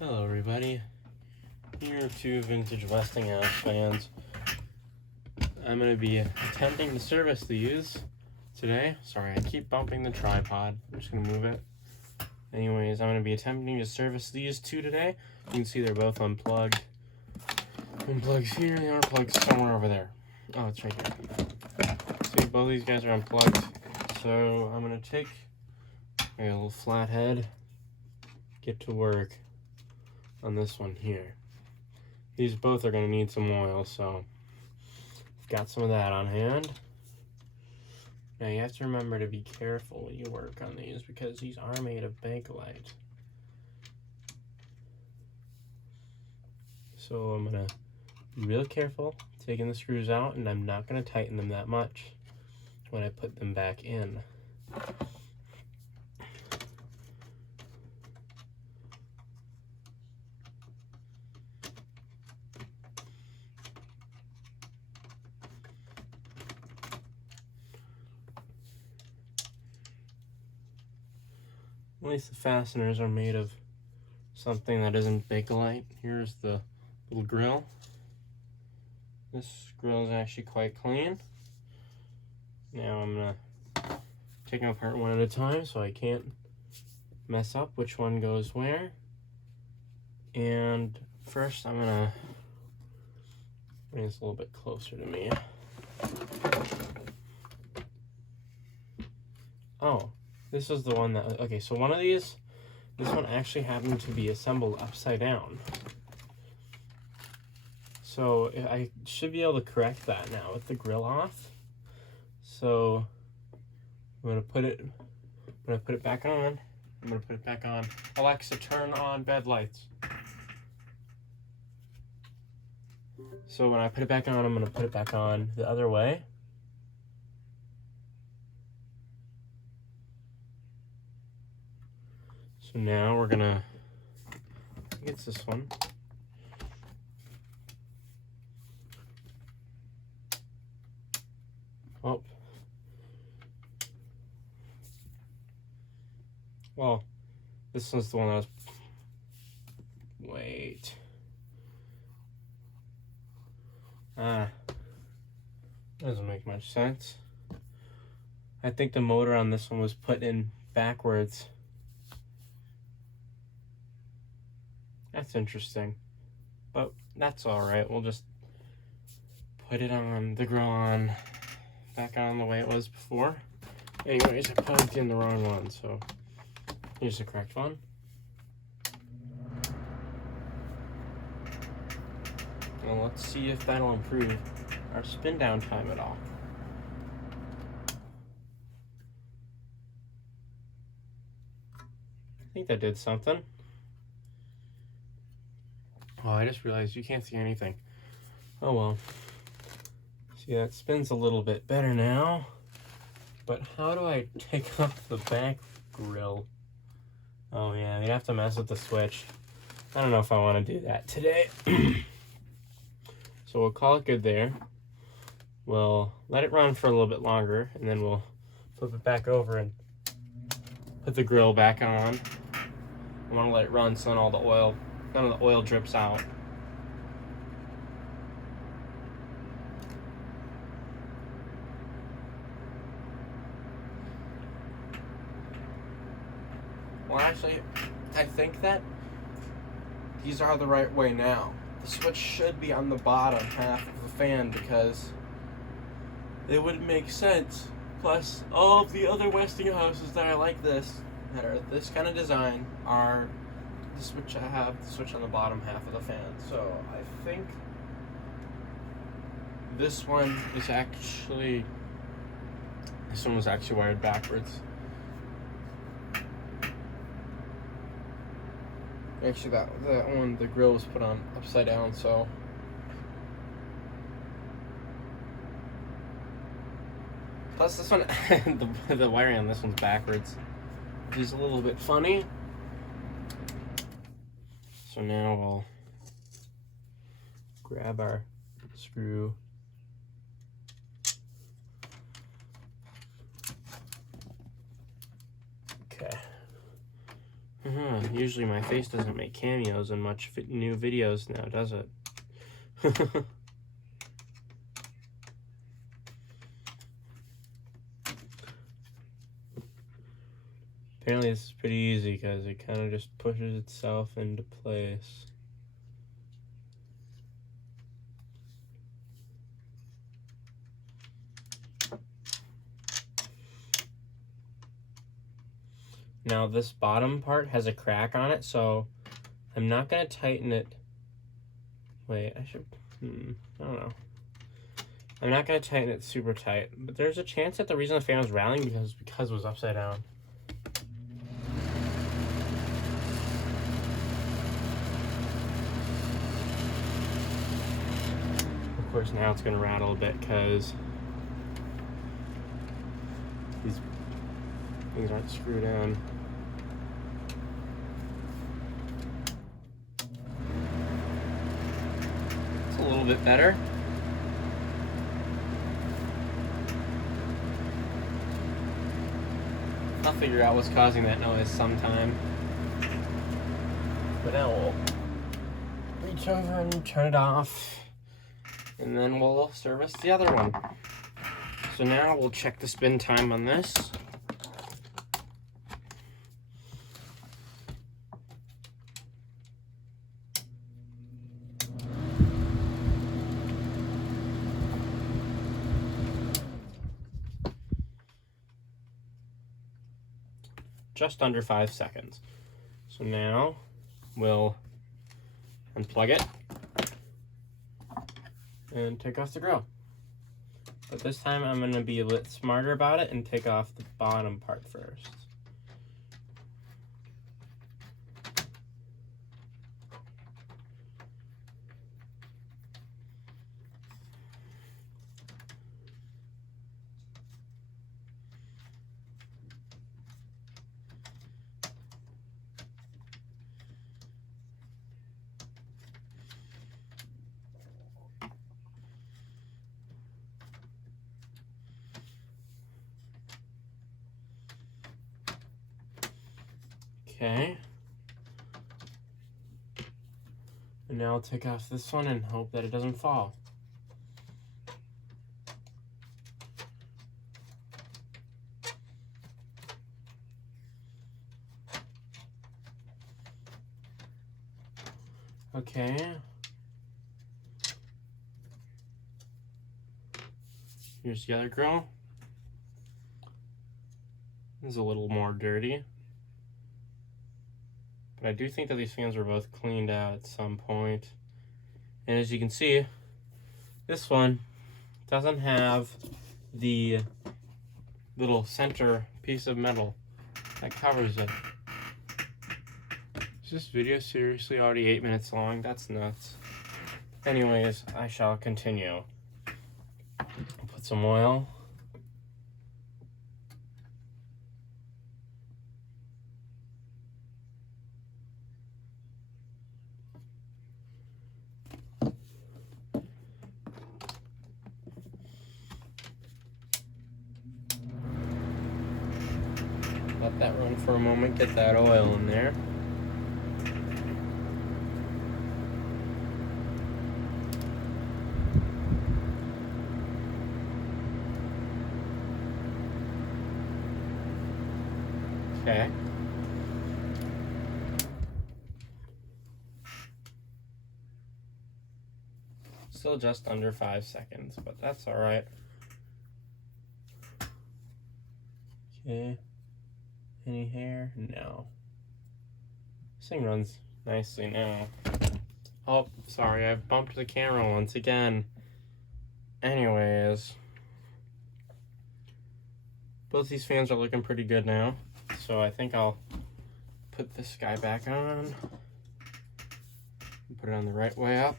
Hello everybody, here are two vintage Westinghouse fans. I'm going to be attempting to service these today. Sorry, I keep bumping the tripod. I'm just going to move it. Anyways, I'm going to be attempting to service these two today. You can see they're both unplugged. One plug's here, the other plug's somewhere over there. Oh, it's right here. See, both these guys are unplugged. So I'm going to take a little flathead, get to work on this one here. These both are going to need some oil, so got some of that on hand. Now you have to remember to be careful when you work on these because these are made of bakelite. So I'm going to be real careful taking the screws out, and I'm not going to tighten them that much when I put them back in. At least the fasteners are made of something that isn't bakelite. Here's the little grill. This grill is actually quite clean. Now I'm gonna take them apart one at a time so I can't mess up which one goes where. And first I'm gonna bring this a little bit closer to me. Oh, this is the one that, okay, so one of these, this one actually happened to be assembled upside down. So I should be able to correct that now with the grill off. So I'm gonna put it back on. I'm gonna put it back on. Alexa, turn on bed lights. So when I put it back on, I'm gonna put it back on the other way. So now we're gonna, I think it's this one. Oh. Well, this one's the one that was, wait. Doesn't make much sense. I think the motor on this one was put in backwards. That's interesting, but that's all right. We'll just put it on the grill on, back on the way it was before. Anyways, I plugged in the wrong one, so here's the correct one. Well, let's see if that'll improve our spin down time at all. I think that did something. Oh, I just realized you can't see anything. Oh well. See, that spins a little bit better now. But how do I take off the back grill? Oh yeah, you have to mess with the switch. I don't know if I want to do that today. So we'll call it good there. We'll let it run for a little bit longer, and then we'll flip it back over and put the grill back on. I want to let it run so none of the oil drips out. Well, actually, I think that these are the right way now. The switch should be on the bottom half of the fan because it would make sense. Plus, all of the other Westinghouses that I like that are this kind of design are the switch. I have the switch on the bottom half of the fan. So I think this one was actually wired backwards. Actually, that one, the grill was put on upside down, so. Plus this one, the wiring on this one's backwards, which is a little bit funny. So now we'll grab our screw. Okay. Usually my face doesn't make cameos in much new videos now, does it? Apparently this is pretty easy because it kind of just pushes itself into place. Now this bottom part has a crack on it, so I'm not going to tighten it. Wait, I should, I don't know. I'm not going to tighten it super tight, but there's a chance that the reason the fan was rattling because it was upside down. Of course, now it's going to rattle a bit because these things aren't screwed in. It's a little bit better. I'll figure out what's causing that noise sometime. But now we'll reach over and turn it off, and then we'll service the other one. So now we'll check the spin time on this. Just under 5 seconds. So now we'll unplug it and take off the grill. But this time I'm going to be a bit smarter about it and take off the bottom part first. Okay. And now I'll take off this one and hope that it doesn't fall. Okay. Here's the other grill. This is a little more dirty. But I do think that these fans were both cleaned out at some point. And as you can see, this one doesn't have the little center piece of metal that covers it. Is this video seriously already 8 minutes long? That's nuts. Anyways, I shall continue. Put some oil. Let that run for a moment, get that oil in there. Okay. Still just under 5 seconds, but that's all right. Okay. Any hair? No. This thing runs nicely now. Oh, sorry, I've bumped the camera once again. Anyways, both these fans are looking pretty good now. So I think I'll put this guy back on. Put it on the right way up.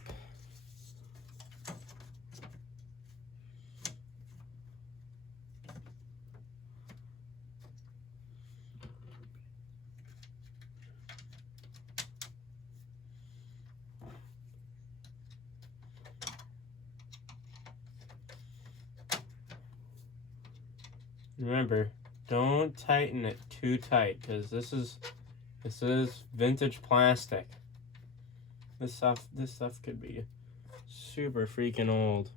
Remember, don't tighten it too tight because this is This is vintage plastic. This stuff could be super freaking old.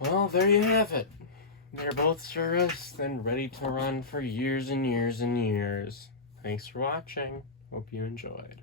Well, there you have it. They're both serviced and ready to run for years and years and years. Thanks for watching. Hope you enjoyed.